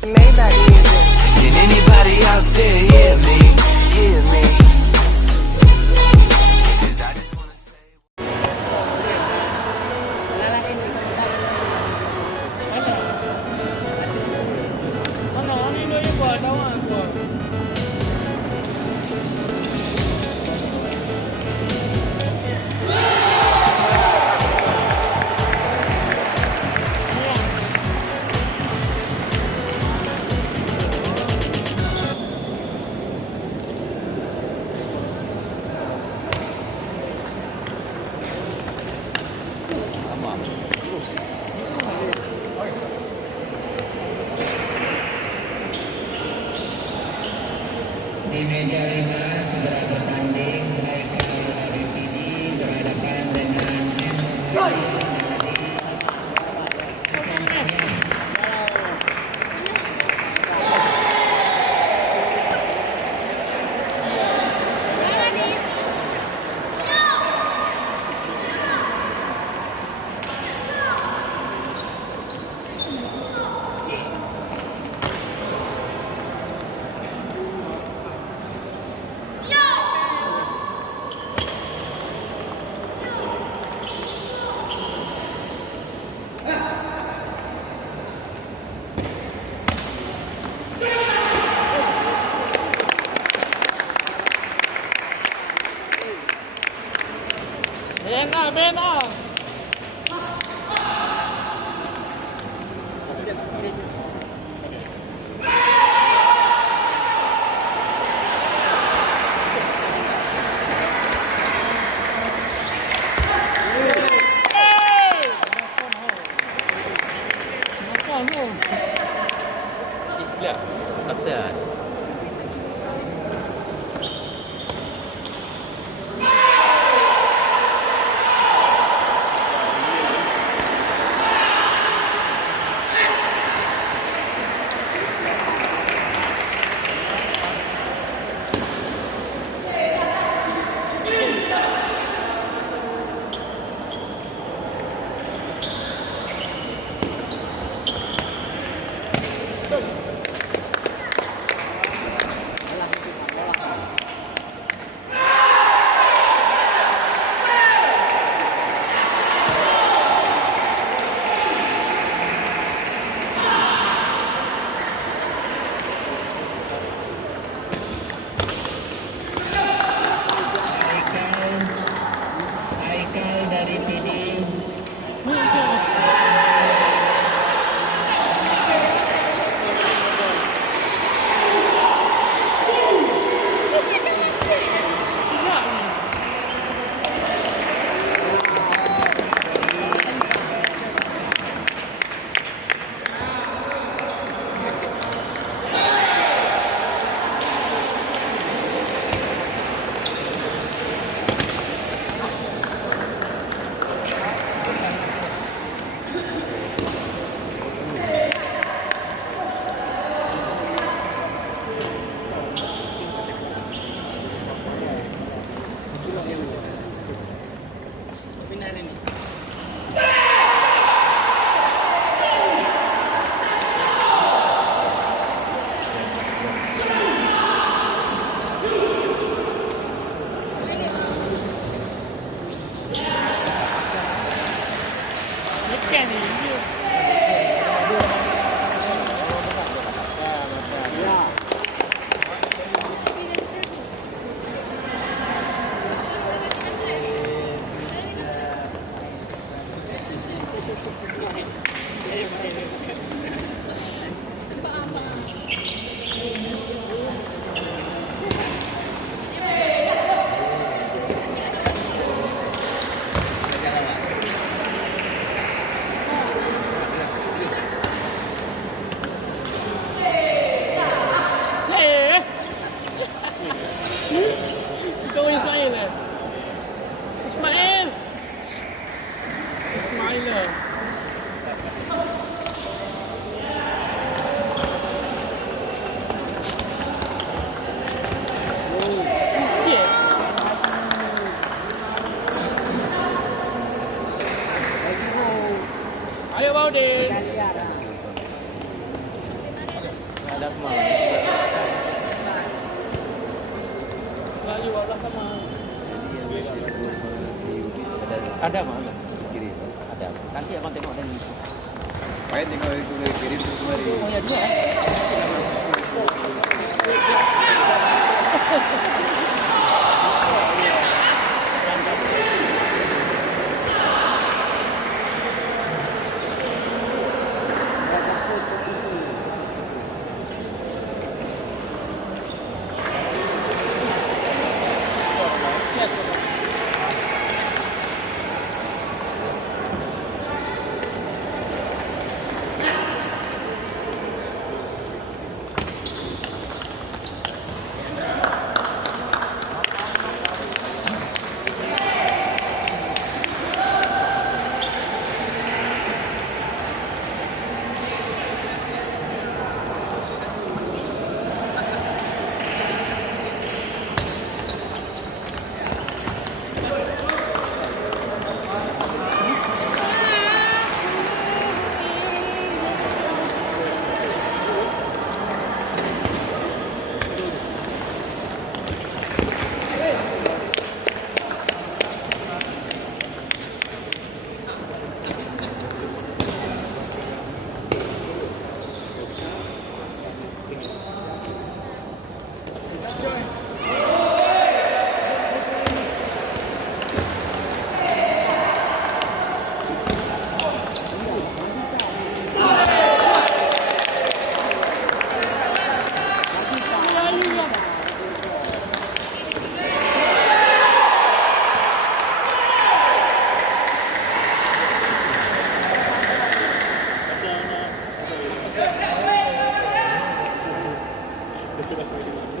Maybach music. Can anybody out there hear me? Hear me? 'Cause I just wanna say. Ano, nino yung buwan ko? Di meja 5 segera bertanding Haikal dari PD berhadapan dengan Bena. Haikal dari PD Ikaw Ismail eh. Ismail! Ismail eh. Ada semua. Lagi walau sama. Ada mana? Kiri. Ada. Nanti abang tengok dan. Baik tengok itu dari kiri tu kemari. Oh ya dua.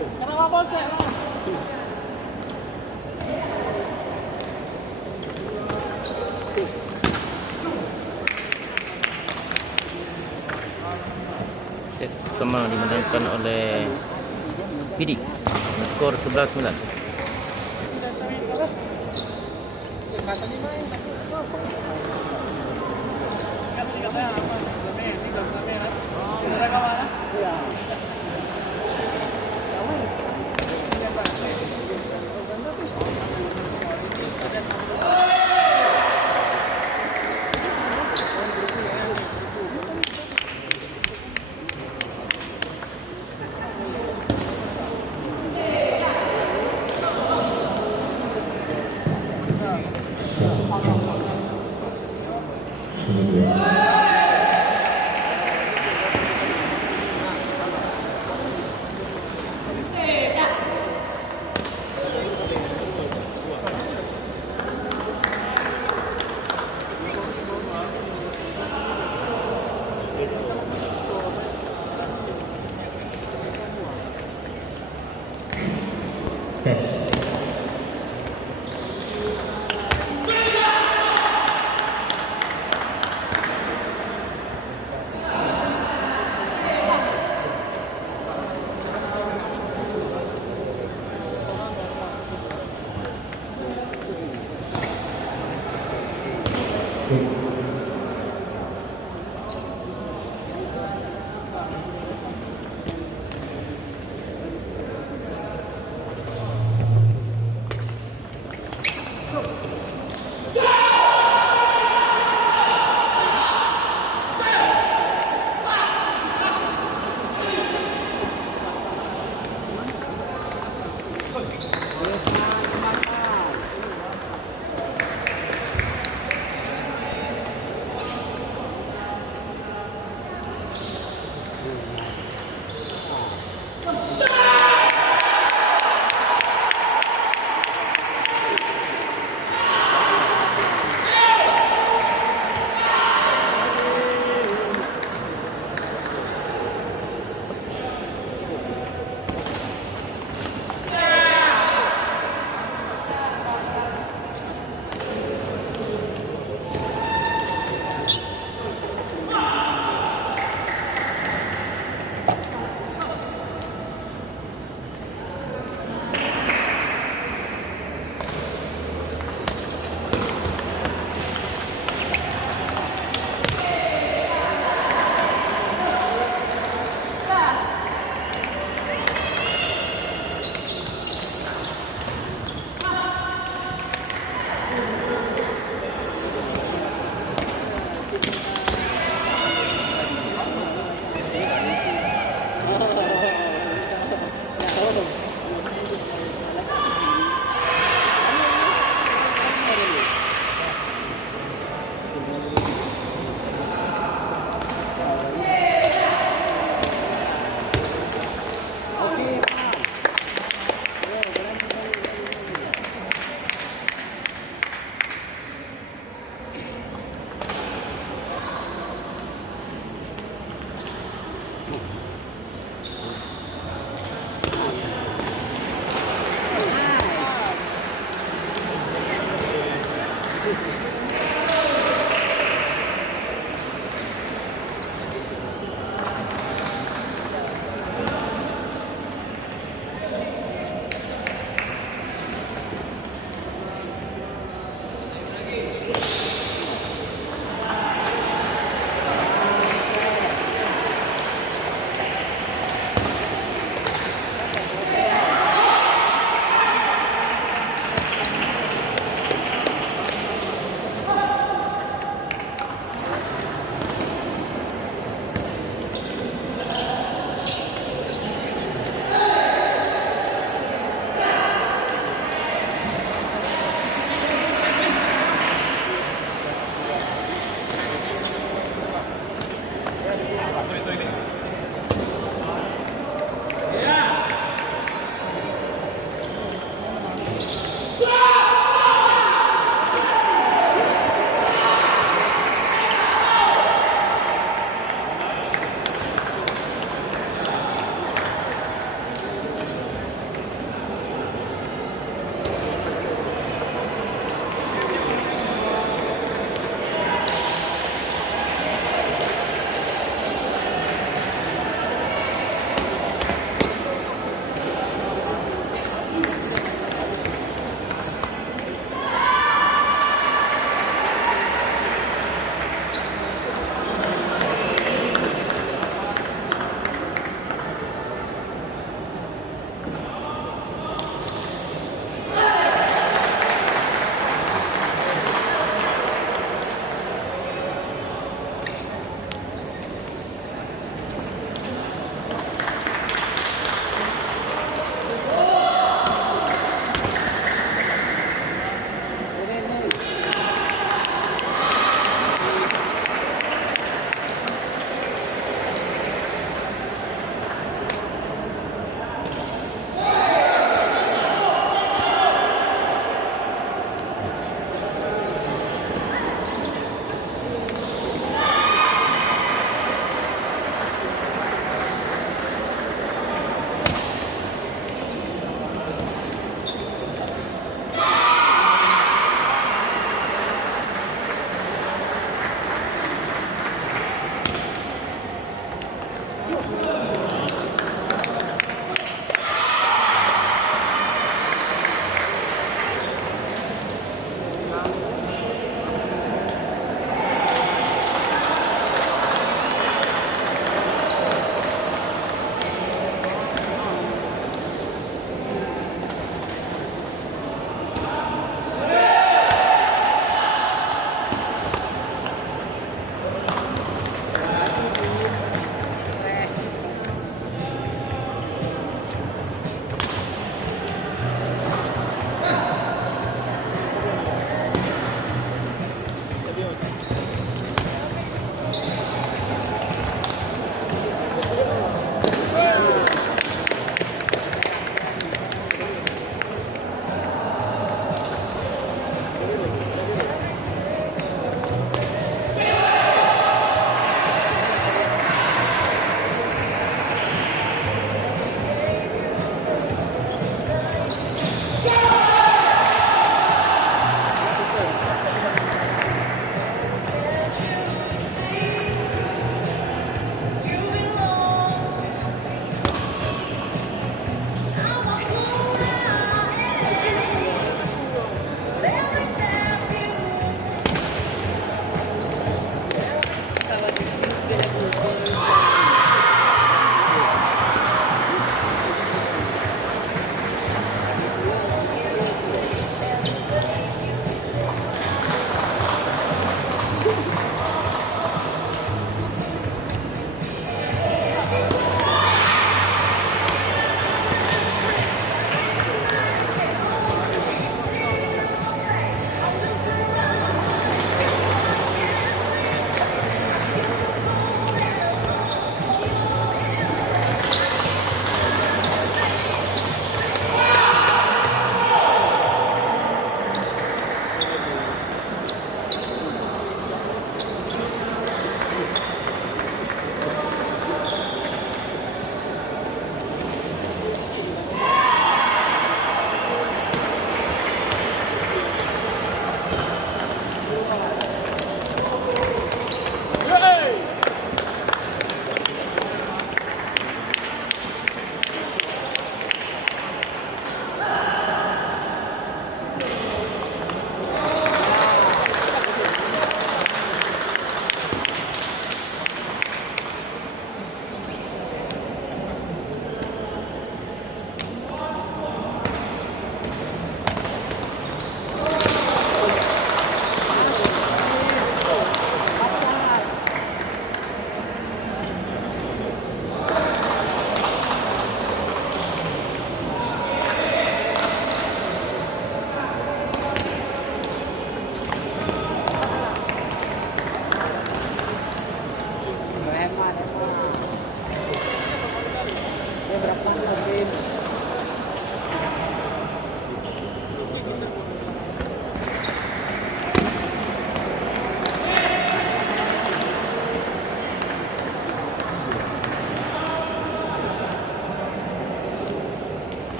Kenapa bosek lah? Set pertama dimenangkan oleh PD. Skor 11-9. berapa mobil?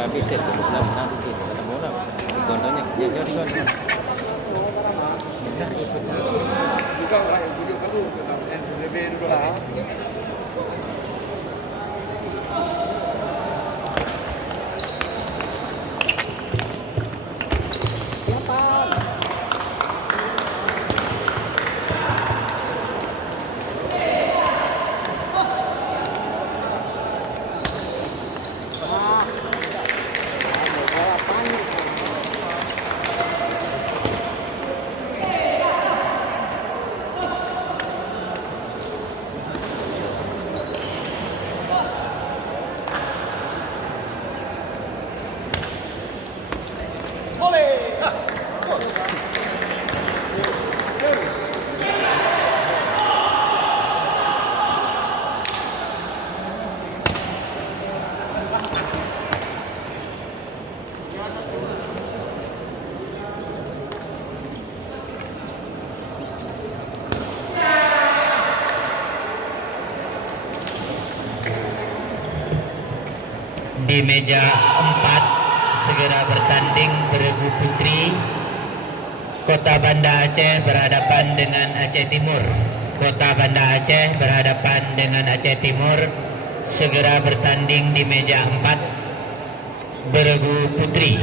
habis set belum nanti kita ketemu lah di gondonya dia di gondong nah ikut Juga lah yang video kan tuh tentang NPWP dulu lah. Di meja 4 segera bertanding beregu putri. Kota Banda Aceh berhadapan dengan Aceh Timur. Kota Banda Aceh berhadapan dengan Aceh Timur. Segera bertanding di meja 4 beregu putri.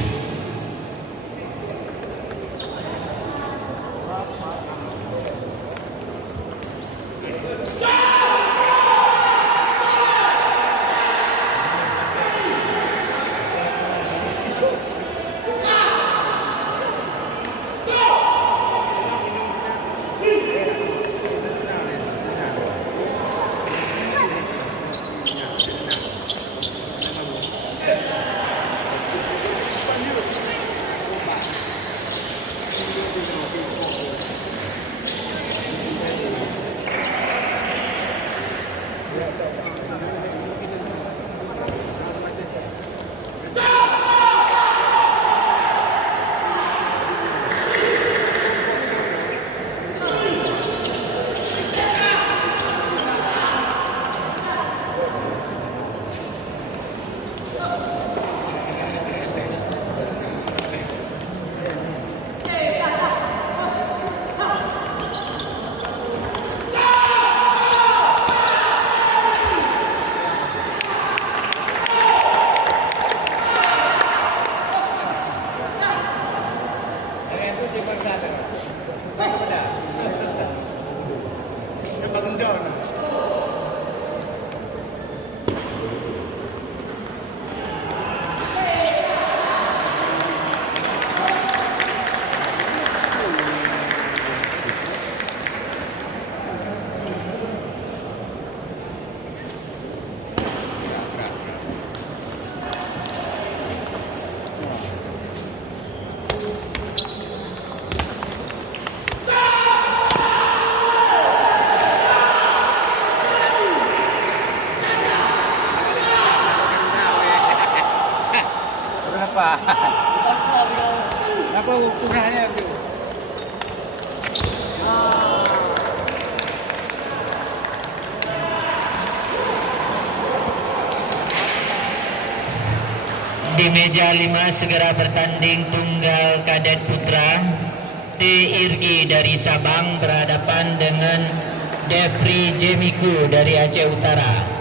Berapa? Berapa ukurannya itu? Di meja 5 segera bertanding tunggal kadet putra. T. Irgi dari Sabang berhadapan dengan Devri Jemiku dari Aceh Utara.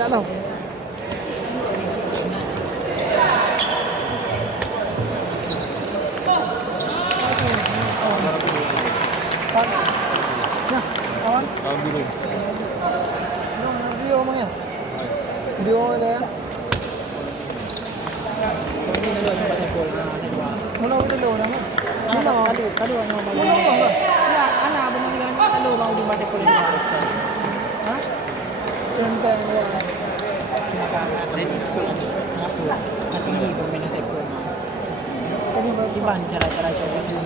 banyak tau. Ya, kawan. biru. Video mana? Video mana ya? Mana kita lo nama? Mana? Kadu yang mau Mana apa? Ya, anak benar yang kadu mau di balik kulit. Ha? Tentang wah. Nanti ni pemain saya pun. Tadi baru Di ban cara-cara coba dulu.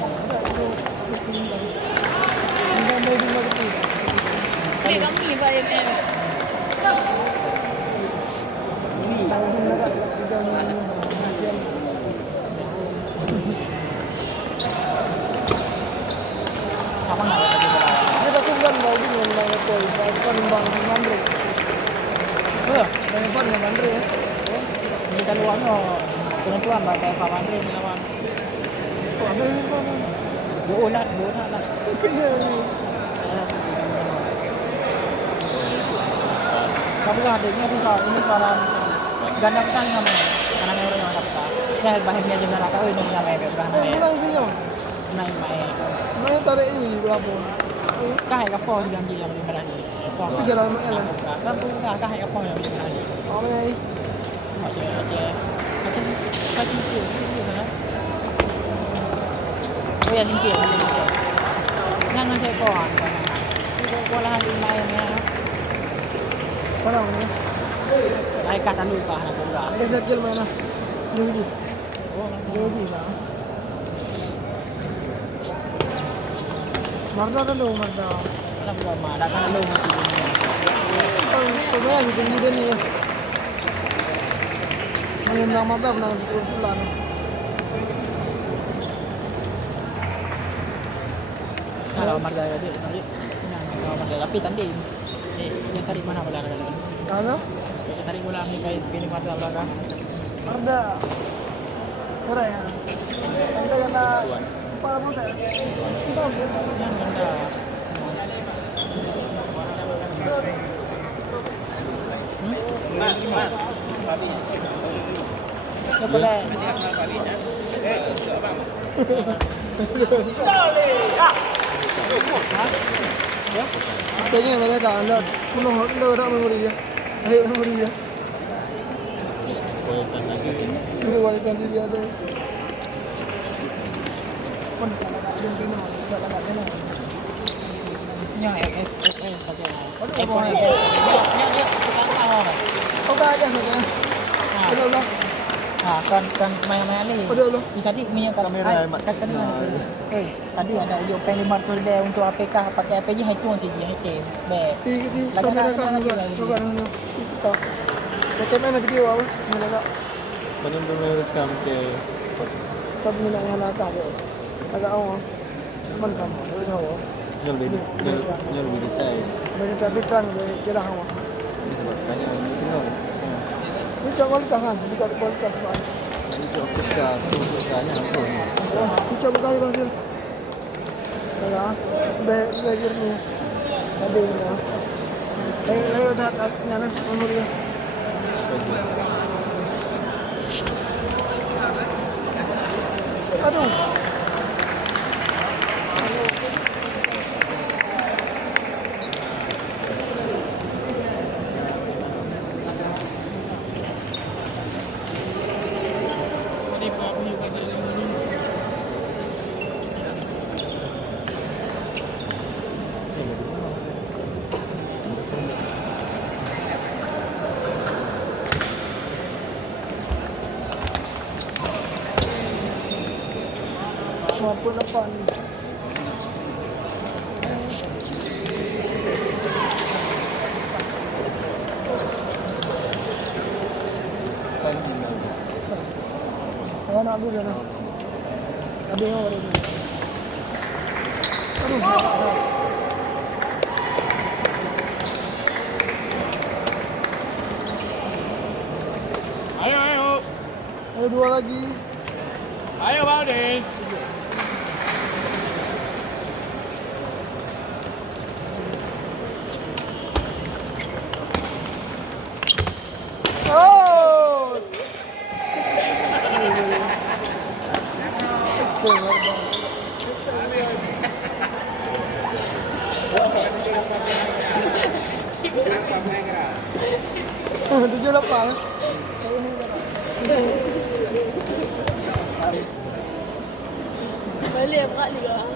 Anda mau di mana tu? Baik kami Pak MM. Tahu di mana kita ni? Apa nak tadi bola? Dia tak tunggan mau di mana tu? Kan bang Mandre. Oh, Bang Pan dengan Mandre ya. di keluarnya penentuan pada Pak Mandri ni lawan. Oh, ada yang Pan. Bola lah. Ya. Kamu adiknya susah ini para ganda petang namanya. Karena orang yang kata. Saya bahannya juga nak tahu ini namanya berapa Eh, namanya. pulang dia. Naik main. Mana tarik ini berapa? Kahai kapal yang dia lebih berani. Tapi jalan mana lah? Kan pun kahai kapal yang lebih berani. Oh, mana? Macam singkir sana. Oh ya singkir. Jangan saya kawan. Bola hari main ya. Mana mana? Ai kata lupa nak bola. Ada zakil mana? Jodi. Oh, Jodi lah. Marda kan tu Marda. alam bola mah dah kan lu masih ini. Oh, pemain lagi tinggi dia ni. Mana nak Marda nak pulang. Kalau Marga dia tadi. Kalau Marga tapi tadi dia tarik mana bola tadi. Ada? Dia tarik bola ni kai pilih Marga belakang. Marda. Orang ya. Anda kena apa apa tak? Jangan ganda. Kau boleh. Tanya mereka dah anda puno anda dah memori ya. Ayo memori ya. Ini wali ganti dia ada. Pun kalau tak ada kena, kalau tak kena. Yang SS saja. Ya, tukang tahu. Kau dah aja saja. Sudah lah. Kan main-main ni. Sudah lah. Bisa di punya kamera kata ni. Tadi ada yo pen 500 dia untuk APK pakai APJ hai tuang sih hai te. Be. Di kamera kan juga. Coba dulu. Kita. Kita mana video apa? Mana tak? Mana boleh rekam ke Tapi nak yang nak tak. Agak awak. Mana kamu? Boleh tahu. yang lebih detail. Banyak tapi terang dia dah awak. Ini sebab banyak orang tengok. Ini cakap kualitas kan? Bukan kualitas pak. Ini cuma kerja, kerjanya apa? Ini cakap kali pasal. Kalau belajar ni, ada ni. Saya dah nyana memori. Aduh. Maupun apa ni? Saya nak ambil dah. Ada yang ada. Aduh. Ayo dua lagi. Ayo Bang Din. Tujuh lapan. Balik berat juga.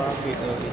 Lagi lagi.